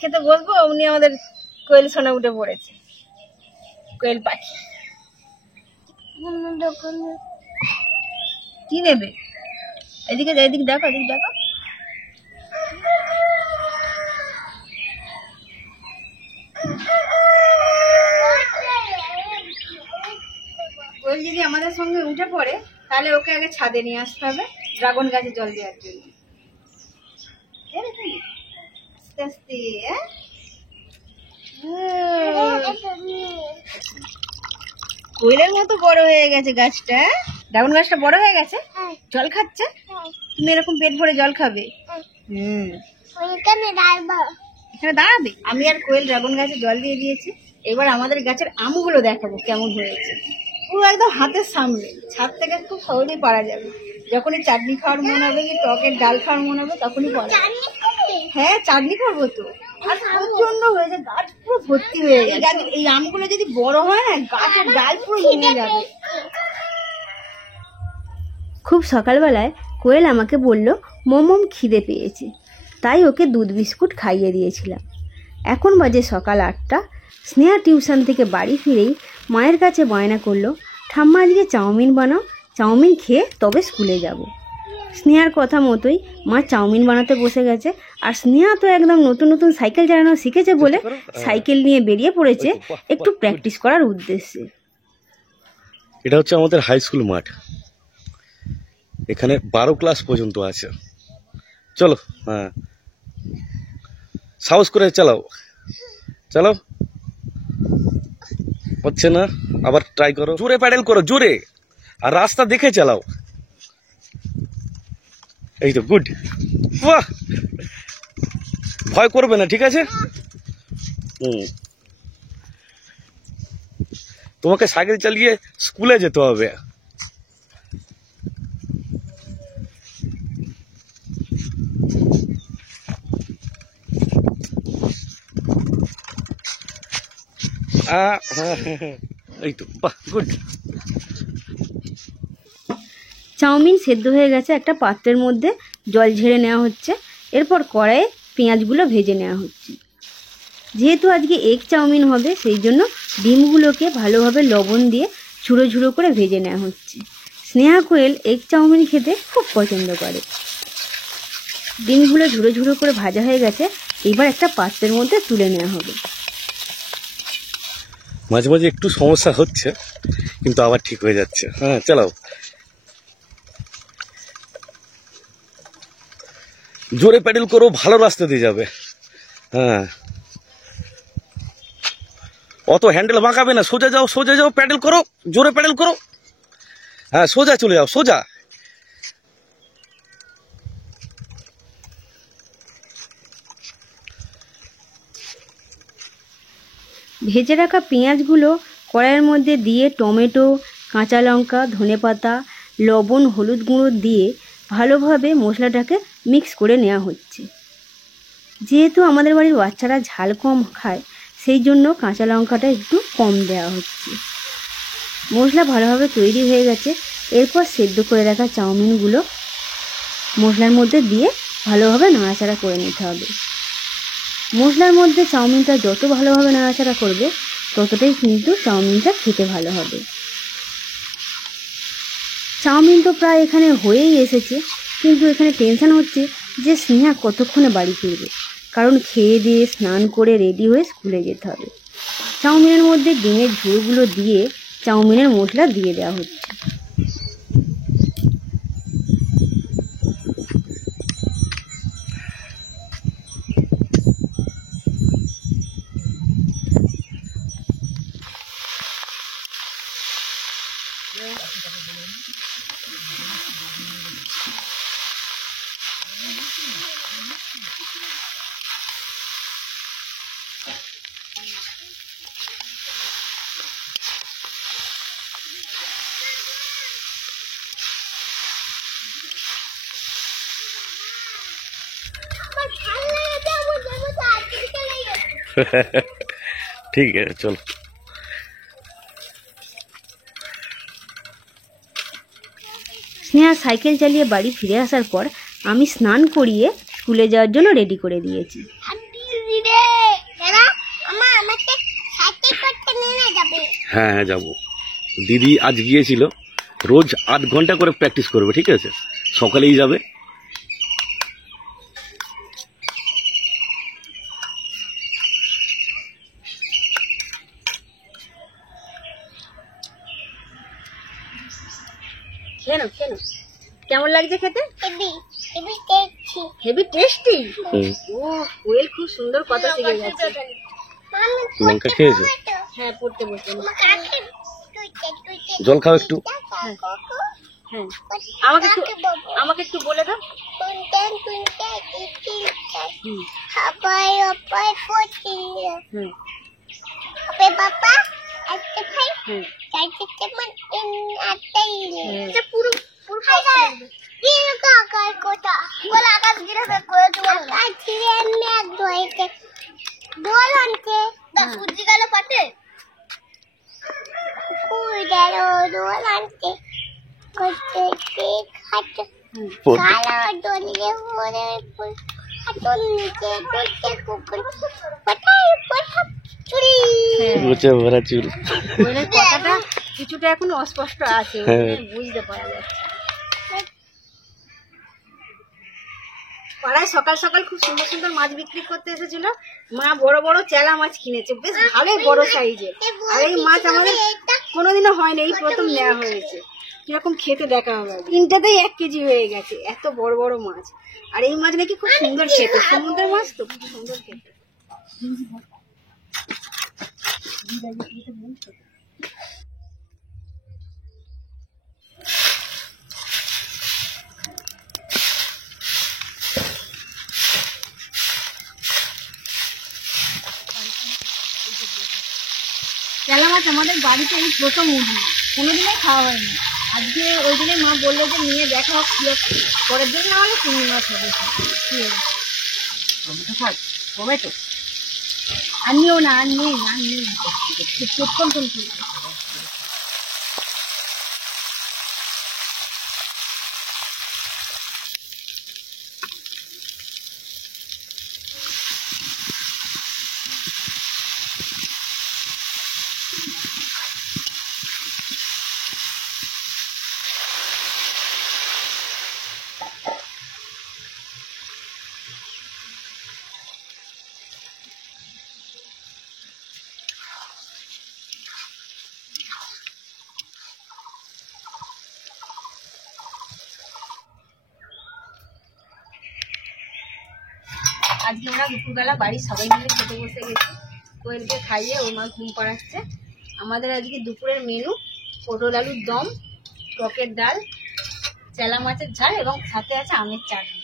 খেতে বসবো উনি আমাদের কোয়েল সোনা উঠে পড়েছে, কোয়েল পাখি। কি নেবে? এদিকে এদিকে দেখো, এদিকে দেখো। কোয়েল যদি আমাদের সঙ্গে উঠে পড়ে তাহলে ওকে আগে ছাদে নিয়ে আসতে হবে ড্রাগন গাছে জল দেওয়ার জন্য। আস্তে আস্তে। কোয়েলের মতো বড় হয়ে গেছে গাছটা। ড্রাগন গাছটা বড় হয়ে গেছে, জল খাচ্ছে। তুমি এরকম পেট ভরে জল খাবে? এখানে দাঁড়াবে। আমি আর কোয়েল ড্রাগন গাছে জল দিয়ে দিয়েছি। এবার আমাদের গাছের আমগুলো দেখাবো কেমন হয়েছে। পুরো একদম হাতের সামনে, ছাদ থেকে খুব সহজেই পারা যাবে। যখনই চাটনি খাওয়ার মন হবে কি টকের ডাল খাওয়ার মন হবে তখনই পারা। হ্যাঁ, চাটনি করবো তো। আর প্রচন্ড হয়েছে, গাছ পুরো ভর্তি হয়ে গেছে। এই আমগুলো যদি বড় হয় না, গাছের ডাল পুরো ভেঙে যাবে। খুব সকালবেলায় কোয়েল আমাকে বলল মম খিদে পেয়েছে, তাই ওকে দুধ বিস্কুট খাইয়ে দিয়েছিলাম। এখন বাজে সকাল 8টা। স্নেহা টিউশন থেকে বাড়ি ফিরেই মায়ের কাছে বায়না করলো, ঠাম্মা আজকে চাউমিন বানাও, চাউমিন খেয়ে তবে স্কুলে যাব। স্নেহার কথা মতোই মা চাউমিন বানাতে বসে গেছে। আর স্নেহা তো একদম নতুন নতুন সাইকেল চালানো শিখেছে বলে সাইকেল নিয়ে বেরিয়ে পড়েছে একটু প্র্যাকটিস করার উদ্দেশ্যে। এটা হচ্ছে আমাদের হাই স্কুল মাঠ, এখানে 12 ক্লাস পর্যন্ত আছে। চলো, হ্যাঁ, সাহস করে চালাও, চালাও। হচ্ছে না, আবার ট্রাই করো, জোরে প্যাডেল করো, জোরে, আর রাস্তা দেখে চালাও। এই তো, গুড। বাহ, ভয় করবে না, ঠিক আছে? তোমাকে সাইকেল চালিয়ে স্কুলে যেতে হবে। এই তো, বাহ, গুড। চাউমিন সেদ্ধ হয়ে গেছে, একটা পাত্রের মধ্যে জল ঝেড়ে নেওয়া হচ্ছে। এরপর কড়াইয়ে পেঁয়াজগুলো ভেজে নেওয়া হচ্ছে। যেহেতু আজকে এগ চাউমিন হবে সেই জন্য ডিমগুলোকে ভালোভাবে লবণ দিয়ে ঝুড়ো ঝুড়ো করে ভেজে নেওয়া হচ্ছে। স্নেহা কোয়েল এগ চাউমিন খেতে খুব পছন্দ করে। ডিমগুলো ঝুড়ো ঝুড়ো করে ভাজা হয়ে গেছে, এবার একটা পাত্রের মধ্যে তুলে নেওয়া হবে। মাঝে মাঝে একটু সমস্যা হচ্ছে, কিন্তু আবার ঠিক হয়ে যাচ্ছে। হ্যাঁ, চালাও, জোরে প্যাডেল করো, ভালো রাস্তা দিয়ে যাবে। হ্যাঁ, অত হ্যান্ডেল বাঁকাবে না, সোজা যাও, সোজা যাও, প্যাডেল করো, জোরে প্যাডেল করো। হ্যাঁ, সোজা চলে যাও, সোজা। ভেজে রাখা পেঁয়াজগুলো কড়াইয়ের মধ্যে দিয়ে টমেটো, কাঁচা লঙ্কা, ধনেপাতা, লবণ, হলুদ গুঁড়ো দিয়ে ভালোভাবে মশলাটাকে মিক্স করে নেওয়া হচ্ছে। যেহেতু আমাদের বাড়ির বাচ্চারা ঝাল কম খায় সেই জন্য কাঁচা লঙ্কাটা একটু কম দেওয়া হচ্ছে। মশলা ভালোভাবে তৈরি হয়ে গেছে। এরপর সেদ্ধ করে রাখা চাউমিনগুলো মশলার মধ্যে দিয়ে ভালোভাবে নাড়াচাড়া করে নিতে হবে। মশলার মধ্যে চাউমিনটা যত ভালোভাবে নাড়াচাড়া করবে ততটাই কিন্তু চাউমিনটা খেতে ভালো হবে। চাউমিন তো প্রায় এখানে হয়েই এসেছে, কিন্তু এখানে টেনশন হচ্ছে যে স্নেহা কতক্ষণে বাড়ি ফিরবে, কারণ খেয়ে দিয়ে স্নান করে রেডি হয়ে স্কুলে যেতে হবে। চাউমিনের মধ্যে ডিমের ঝোলগুলো দিয়ে চাউমিনের মশলা দিয়ে দেওয়া হচ্ছে। ठीक है, चलो। স্নেহা সাইকেল চালিয়ে বাড়ি ফিরে আসার পর আমি স্নান করিয়ে স্কুলে যাওয়ার জন্য রেডি করে দিয়েছি। হ্যাঁ হ্যাঁ যাবো। দিদি আজ গিয়েছিল, রোজ 8 ঘন্টা করে প্র্যাকটিস করবে, ঠিক আছে? সকালেই যাবে। কেন কেন কেমন লাগছে খেতে? Heavy tasty. ও কোয়েল খুব সুন্দর কথা শিখে গেছে। লঙ্কা খেয়েছো? হ্যাঁ, পড়তে বসে। জল খাও একটু। হ্যাঁ, আমাকে একটু বলে দাও। ভরা চুল। কোয়েলের কথাটা কিছুটা এখনো অস্পষ্ট আছে, বুঝতে পারা যাচ্ছে। পাড়ায় সকাল সকাল খুব সুন্দর সুন্দর মাছ বিক্রি করতে এসেছিল। মা বড় বড় চেলা মাছ কিনেছে, বেশ ভালোই বড় সাইজের। আর এই মাছ আমাদের কোনোদিনও হয়নি, এই প্রথম নেওয়া হয়েছে। কিরকম খেতে দেখা হবে। 3টাতেই 1 কেজি হয়ে গেছে, এত বড় বড় মাছ। আর এই মাছ নাকি খুব সুন্দর খেতে, সমুদ্রের মাছ তো খুব সুন্দর খেতে। চেলা মাছ আমাদের বাড়িতে এই প্রথম উঠল, কোনোদিনই খাওয়া হয়নি। আজকে ওই দিনে মা বললো যে নিয়ে দেখা হোক, পরের দিন না হলে চিংড়ি মাছ হবে। টমেটো আর নিও না, আর নেই প্রথম আজকে আমরা দুপুরবেলা বাড়ির সবাই মিলে খেতে বসে গেছি। কোয়েলকে খাইয়ে ওর মা ঘুম পাড়াচ্ছে। আমাদের আজকে দুপুরের মেনু পটল আলুর দম, টকের ডাল, চেলা মাছের ঝাল এবং সাথে আছে আমের চাটনি।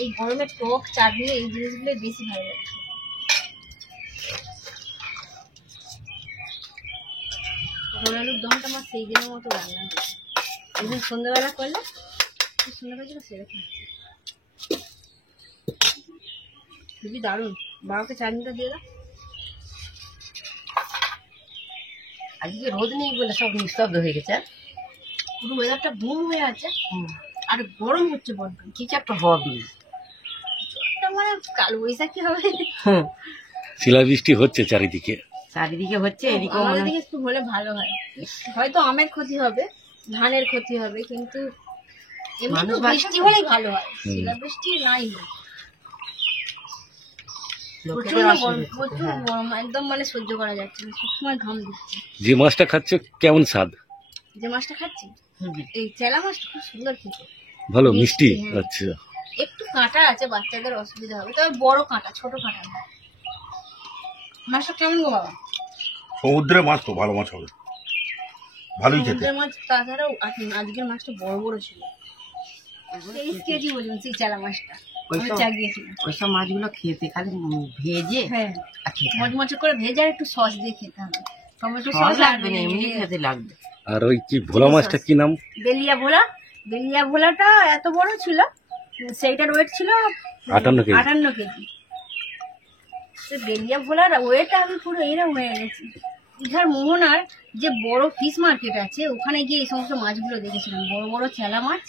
এই গরমে টক চাটনি এই জিনিসগুলো বেশি ভালো লাগছে। পটল আলুর দমটা আমার সেই দিনের মতো রান্না হয়েছে, একদিন সন্ধ্যাবেলা করলে খুব সুন্দর হয়েছিল, সেরকম খুবই দারুণ। বাবাকে চাটনিটা দিয়ে দাও। আজকে রোদ নেই বলে সব নিস্তব্ধ হয়ে গেছে, পুরো ওয়েদারটা ঘুম হয়ে আছে। আর গরম হচ্ছে বড্ড, কিছু একটা হবে, মানে কাল বৈশাখী হবে। শিলাবৃষ্টি হচ্ছে চারিদিকে হচ্ছে, এদিকে আমাদের দিকে একটু হলে ভালো হয়। হয়তো আমের ক্ষতি হবে, ধানের ক্ষতি হবে, কিন্তু এমনি বৃষ্টি হলেই ভালো হয়। শিলাবৃষ্টি নাই, প্রচুর গরম, একদম মানে সহ্য করা যাচ্ছে না, সবসময় ঘাম দিচ্ছে। যে মাছটা খাচ্ছ কেমন স্বাদ? যে মাছটা খাচ্ছি এই চেলা মাছটা খুব সুন্দর খেতে, ভালো মিষ্টি। আচ্ছা, একটু কাঁটা আছে, বাচ্চাদের অসুবিধা হবে, তবে বড় কাঁটা, ছোট কাঁটা না। মাছটা কেমন গো বাবা? সমুদ্রের মাছ তো ভালো মাছ হবে, ভালোই খেতে। সমুদ্রের মাছ, তাছাড়াও আজকের মাছটা বড় বড় ছিল, 23 কেজি ওজন সেই চেলা মাছটা। ওইসব মাছগুলো খেতে খালি ভেজে, হ্যাঁ মচমচে করে ভেজে আর একটু সস দিয়ে খেতে হবে। টমেটো সস লাগবে না, এমনি খেতে লাগবে। আর ওই কি ভোলা মাছটা কি নাম? বেলিয়া ভোলা। বেলিয়া ভোলাটা এত বড় ছিল, সেইটার ওয়েট ছিল 58 কেজি। বেলিয়া ভোলার ওয়েট আমি পুরো এরকম হয়ে গেছি। দীঘার মোহনার যে বড় ফিশ মার্কেট আছে, ওখানে গিয়ে এই সমস্ত মাছগুলো দেখেছিলাম, বড় বড় চেলা মাছ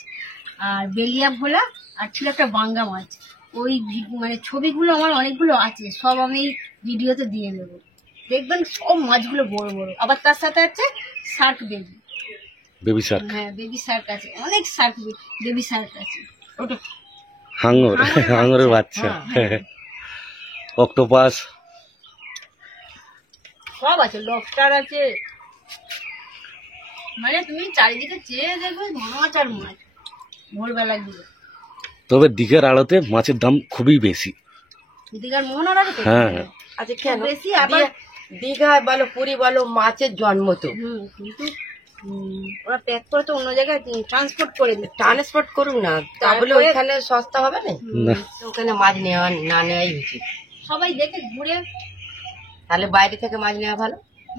আর বেলিয়া ভোলা, আর ছিল একটা বাঙ্গা মাছ। ওই মানে ছবিগুলো আমার অনেকগুলো আছে, সব আমি ভিডিওতে দিয়ে দেবো, দেখবেন সব মাছগুলো বড় বড়। আবার তার সাথে আছে শার্ক বেবি, বেবি শার্ক, হ্যাঁ বেবি শার্ক আছে, অনেক শার্ক বেবি শার্ক আছে। ওটা হাঙর, হাঙরের বাচ্চা, অক্টোপাস, সব আছে, লবস্টার আছে, মানে তুমি চারিদিকে চেয়ে দেখবে মাছ আর মাছ ভোরবেলা দিয়ে। তবে দিঘার আড়তে মাছের দাম খুবই বেশি। দীঘার মোহনার আছে তো? হ্যাঁ আচ্ছা কেন বেশি আবার দীঘায় বলো পুরী বলো মাছের জন্ম তো, কিন্তু ওরা প্যাক করে তো অন্য জায়গায় ট্রান্সপোর্ট করে দিচ্ছে। ট্রান্সপোর্ট করুক না, তাহলে তারপরে- ওইখানে সস্তা হবে না, না, তো ওখানে মাছ নেওয়া না নেওয়াই উচিত। সবাই দেখে ঘুরে, তাহলে বাইরে থেকে মাছ নেওয়া ভালো।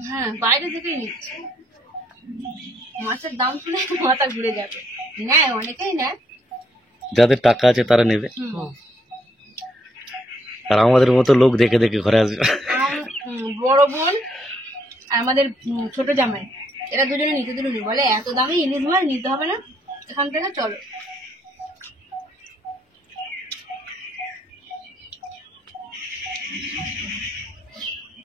হ্যাঁ বাইরে থেকেই নিচ্ছে। মাছের দাম শুনে মাথা ঘুরে যাবে, নেয় অনেকেই নেয়। যাদের টাকা আছে তারা নেবে, আর আমাদের মতো লোক দেখে দেখে ঘরে আসবে। বড় বোন আর আমাদের ছোট জামাই, এরা দুজনে নিতে দিল, বলে এত দামে ইলিশ মাছ নিতে হবে না, এখান থেকে চলো।